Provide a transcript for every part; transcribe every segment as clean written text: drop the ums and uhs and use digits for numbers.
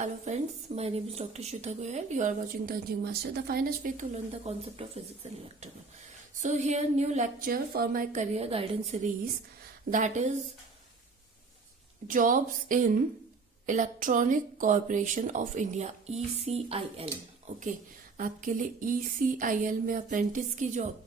Hello friends, my name is Dr. Shweta Goyal. You are watching the Engineering Master, the finest way to learn the concept of physics and electrical. So here new lecture for my career guidance series, that is Jobs in Electronic Corporation of India, ECIL. Okay, आपके लिए ECIL में apprentice की job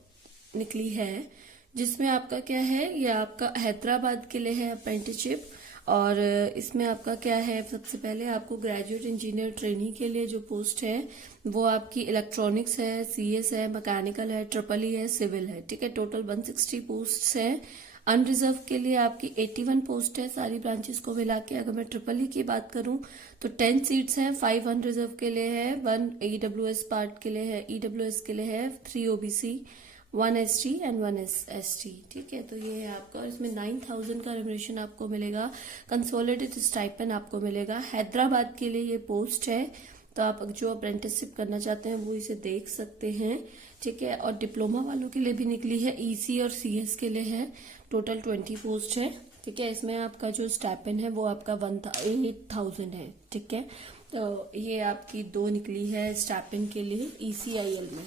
निकली है, जिसमें आपका क्या है, ये आपका हैदराबाद के लिए है अप्रेंटिसशिप। और इसमें आपका क्या है, सबसे पहले आपको ग्रेजुएट इंजीनियर ट्रेनी के लिए जो पोस्ट है वो आपकी इलेक्ट्रॉनिक्स है, सीएस है, मैकेनिकल है, ट्रिपल ई है, सिविल है। ठीक है, टोटल 160 पोस्ट है। अनरिजर्व के लिए आपकी 81 पोस्ट है सारी ब्रांचेस को मिला के। अगर मैं ट्रिपल ई की बात करूं तो 10 सीट्स हैं, 5 अनरिजर्व के लिए है, 1 ईडब्ल्यूएस पार्ट के लिए है, ईडब्ल्यूएस के लिए है, 3 ओबीसी, 1 एसटी एंड 1 एसटी। ठीक है, तो ये है आपका, और इसमें 9000 का रेमुनरेशन आपको मिलेगा, कंसोलिडेटेड स्टाइपेंड आपको मिलेगा। हैदराबाद के लिए ये पोस्ट है, तो आप जो अप्रेंटिसशिप करना चाहते हैं वो इसे देख सकते हैं। ठीक है, और डिप्लोमा वालों के लिए भी निकली है, ईसी और सीएस के लिए है। टोटल 20 पोस्ट है। ठीक है, इसमें आपका जो स्टाइपेंड है वो आपका 8000 है। ठीक है, तो ये आपकी 2 निकली है स्टाइपेंड के लिए ECIL में।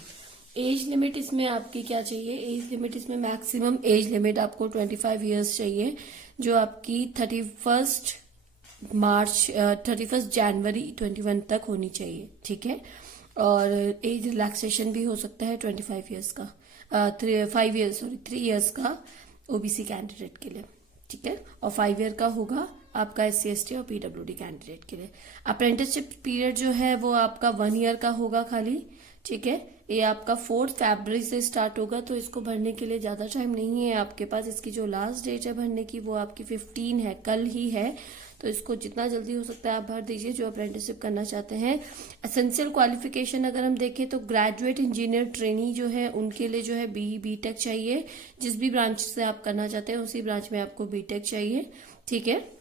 एज लिमिट इसमें आपकी क्या चाहिए, एज लिमिट इसमें मैक्सिमम एज लिमिट आपको 25 इयर्स चाहिए, जो आपकी 31 जनवरी 21 तक होनी चाहिए। ठीक है, और एज रिलैक्सेशन भी हो सकता है 25 इयर्स का, 3 इयर्स का ओबीसी कैंडिडेट के लिए। ठीक है, और 5 ईयर का होगा आपका SC ST और PWD कैंडिडेट के लिए। अप्रेंटिसशिप पीरियड जो है वो आपका 1 ईयर का होगा खाली। ठीक है, ये आपका 4 फरवरी से स्टार्ट होगा, तो इसको भरने के लिए ज्यादा टाइम नहीं है आपके पास। इसकी जो लास्ट डेट है भरने की वो आपकी 15 है, कल ही है, तो इसको जितना जल्दी हो सकता है आप भर दीजिए जो अप्रेंटिसशिप करना चाहते हैं। एसेंशियल क्वालिफिकेशन अगर हम देखें तो ग्रेजुएट इंजीनियर ट्रेनी जो है उनके लिए जो है बीटेक चाहिए। जिस भी ब्रांच से आप करना चाहते हैं उसी ब्रांच में आपको बीटेक चाहिए। ठीक है,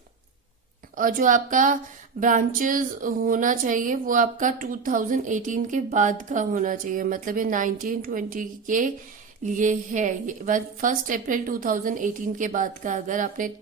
और जो आपका ब्रांचेस होना चाहिए वो आपका 2018 के बाद का होना चाहिए, मतलब ये 1920 के लिए है। ये 1 अप्रैल 2018 के बाद का, अगर आपने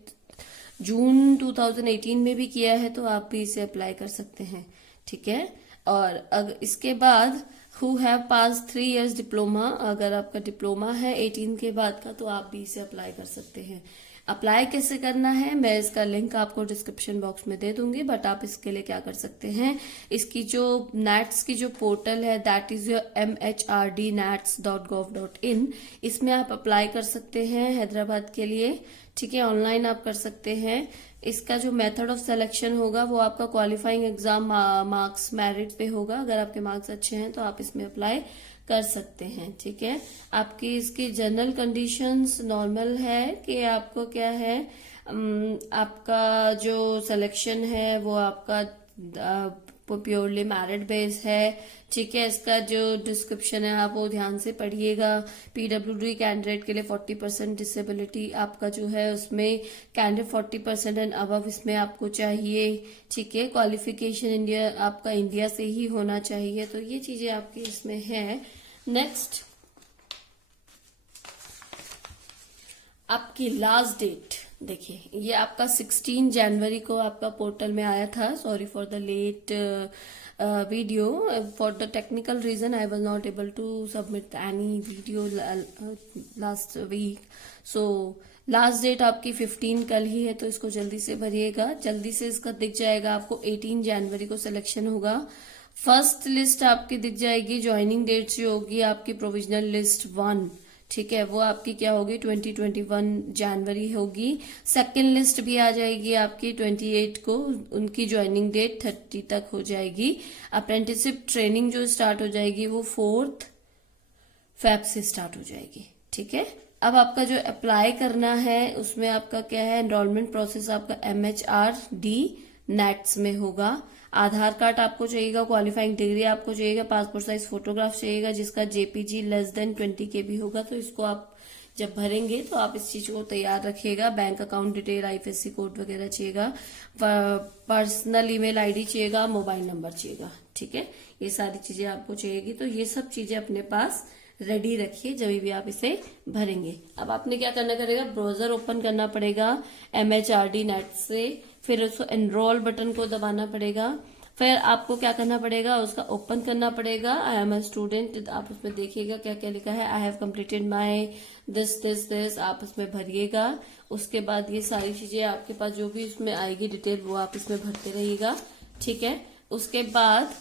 जून 2018 में भी किया है तो आप भी इसे अप्लाई कर सकते हैं। ठीक है, और अगर इसके बाद who have pass 3 years diploma, अगर आपका डिप्लोमा है 18 के बाद का तो आप भी इसे अप्लाई कर सकते हैं। अप्लाई कैसे करना है मैं इसका लिंक आपको डिस्क्रिप्शन बॉक्स में दे दूंगी, बट आप इसके लिए क्या कर सकते हैं, इसकी जो नेट्स की जो पोर्टल है दैट इज योर mhrdnats.gov.in, इसमें आप अप्लाई कर सकते हैं हैदराबाद के लिए। ठीक है, ऑनलाइन आप कर सकते हैं। इसका जो मेथड ऑफ सिलेक्शन होगा वो आपका क्वालिफाइंग एग्जाम मार्क्स मेरिट पे होगा। अगर आपके मार्क्स अच्छे हैं तो आप इसमें अप्लाई कर सकते हैं। ठीक है, आपकी इसकी जनरल कंडीशंस नॉर्मल है कि आपको क्या है, आपका जो सिलेक्शन है वो आपका प्योरली मेरिट बेस है। ठीक है, इसका जो डिस्क्रिप्शन है आप वो ध्यान से पढ़िएगा। PWD कैंडिडेट के लिए 40% डिसेबिलिटी आपका जो है उसमें कैंडिडेट 40% एंड अबव इसमें आपको चाहिए। ठीक है, क्वालिफिकेशन इंडिया आपका इंडिया से ही होना चाहिए, तो ये चीजें आपकी इसमें है। नेक्स्ट, आपकी लास्ट डेट देखिए, ये आपका 16 जनवरी को आपका पोर्टल में आया था। Sorry for the late video, for the technical reason I was not able to submit any video last week. So last date आपकी 15 कल ही है, तो इसको जल्दी से भरिएगा। जल्दी से इसका दिख जाएगा आपको, 18 जनवरी को सिलेक्शन होगा। फर्स्ट लिस्ट आपकी दिख जाएगी, ज्वाइनिंग डेट जो होगी आपकी प्रोविजनल लिस्ट 1। ठीक है, वो आपकी क्या होगी 2021 जनवरी होगी। सेकेंड लिस्ट भी आ जाएगी आपकी 28 को, उनकी ज्वाइनिंग डेट 30 तक हो जाएगी। अप्रेंटिसशिप ट्रेनिंग जो स्टार्ट हो जाएगी वो 4 फेब से स्टार्ट हो जाएगी। ठीक है, अब आपका जो अप्लाई करना है उसमें आपका क्या है, एनरोलमेंट प्रोसेस आपका MHRD नेट्स में होगा। आधार कार्ड आपको चाहिएगा, क्वालिफाइंग डिग्री आपको चाहिएगा, पासपोर्ट साइज फोटोग्राफ चाहिएगा जिसका JPG लेस देन 20 KB होगा। तो इसको आप जब भरेंगे तो आप इस चीज को तैयार रखिएगा। Bank account detail, IFSC code वगैरह चाहिएगा, पर्सनल ईमेल ID चाहिएगा, मोबाइल नंबर चाहिएगा। ठीक है, ये सारी चीजें आपको चाहिएगी, तो ये सब चीजें अपने पास रेडी रखिए जब भी आप इसे भरेंगे। अब आपने क्या करना करेगा, ब्राउजर ओपन करना पड़ेगा MHRD नेट से, फिर उसको एनरोल बटन को दबाना पड़ेगा। फिर आपको क्या करना पड़ेगा, उसका ओपन करना पड़ेगा। आई एम अ स्टूडेंट, आप उसमें देखिएगा क्या क्या लिखा है। I have completed my this, आप उसमें भरिएगा। उसके बाद ये सारी चीजें आपके पास जो भी उसमें आएगी डिटेल, वो आप इसमें भरते रहिएगा, ठीक है। उसके बाद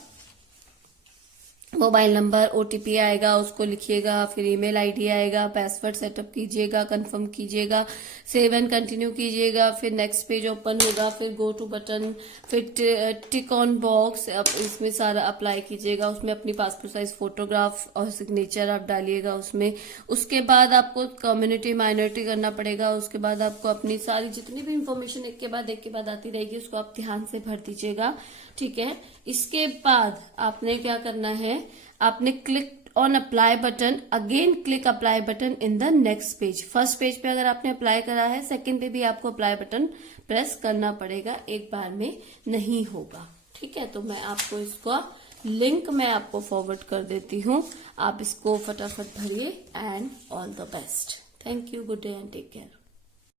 मोबाइल नंबर, ओटीपी आएगा, उसको लिखिएगा। फिर ईमेल आईडी आएगा, पासवर्ड सेटअप कीजिएगा, कंफर्म कीजिएगा, सेव एंड कंटिन्यू कीजिएगा। फिर नेक्स्ट पेज ओपन होगा, फिर गो टू बटन, फिर टिक ऑन बॉक्स, अब इसमें सारा अप्लाई कीजिएगा। उसमें अपनी पासपोर्ट साइज फोटोग्राफ और सिग्नेचर आप डालिएगा उसमें। उसके बाद आपको कम्युनिटी माइनॉरिटी करना पड़ेगा। उसके बाद आपको अपनी सारी जितनी भी इंफॉर्मेशन एक के बाद आती रहेगी, उसको आप ध्यान से भर दीजिएगा, ठीक है। इसके बाद आपने क्या करना है, आपने click on apply button, again click apply button in the next page. First page पे अगर आपने अप्लाई करा है, सेकंड पे भी आपको अप्लाई बटन प्रेस करना पड़ेगा, एक बार में नहीं होगा, ठीक है। तो मैं आपको इसका लिंक मैं आपको फॉरवर्ड कर देती हूँ, आप इसको फटाफट भरिए and all the best. Thank you, good day and take care.